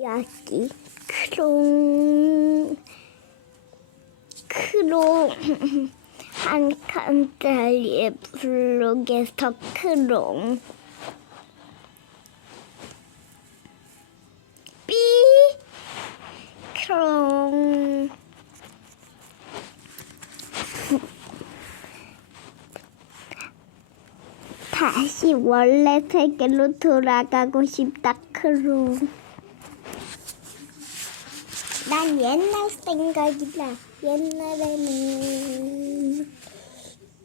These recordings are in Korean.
야기 크롱 크롱 한 칸짜리의 블록에서 크롱. 삐 크롱. 다시 원래 세계로 돌아가고 싶다 크롱 난 옛날 생각이 나. 옛날에는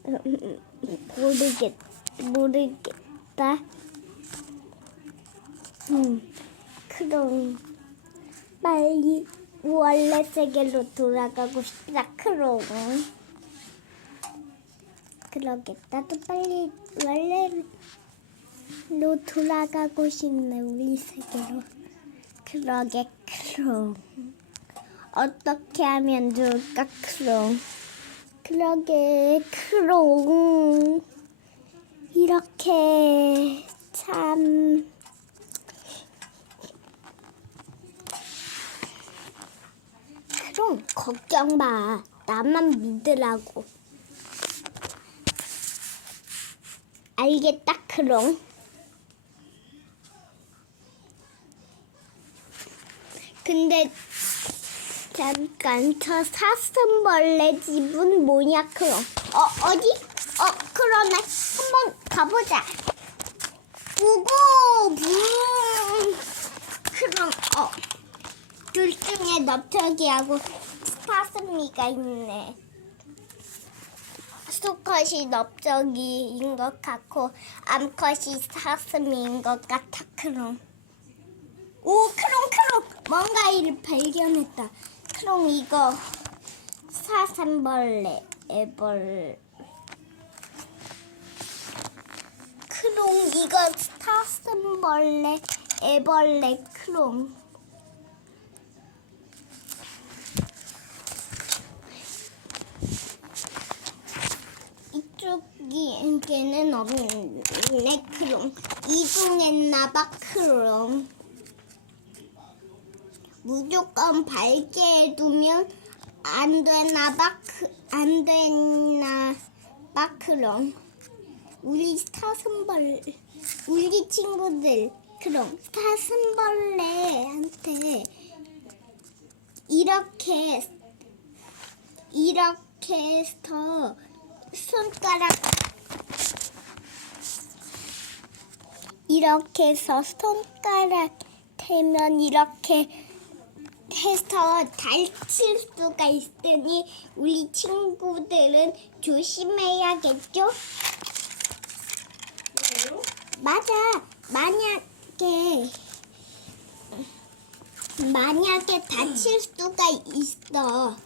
음, 모르겠 모르겠다. 음, 그럼 빨리 원래 세계로 돌아가고 싶다. 그럼 그러게 나도 빨리 원래로 돌아가고 싶네 우리 세계로. 그러게 그럼. 어떻게 하면 좋을까? 크롱. 그러게 크롱. 이렇게. 참. 크롱 걱정 마. 나만 믿으라고. 알겠다 크롱. 근데 잠깐 저 사슴벌레 집은 뭐냐? 그럼 어 어디? 어 그러네. 한번 가보자. 보고 붕 그럼 어둘 중에 넙터기하고 사슴이가 있네. 수컷이 넙적이인 것 같고 암컷이 사슴인 것 같아. 크롱 오 크롱 크롱. 뭔가 이를 발견했다 크롱 이거 사슴벌레 애벌. 크롱 이거 사슴벌레 애벌레 크롱. 이쪽에는 없네 크롱. 이동했나봐 크롱 무조건 밝게 두면 안 되나 바크 안 되나 바크롱 우리 사슴벌 우리 친구들 그럼 사슴벌레한테 이렇게 이렇게 해서 손가락 이렇게 해서 손가락 대면 이렇게 해서 다칠 수가 있으니 우리 친구들은 조심해야겠죠? 맞아. 만약에 만약에 다칠 수가 있어.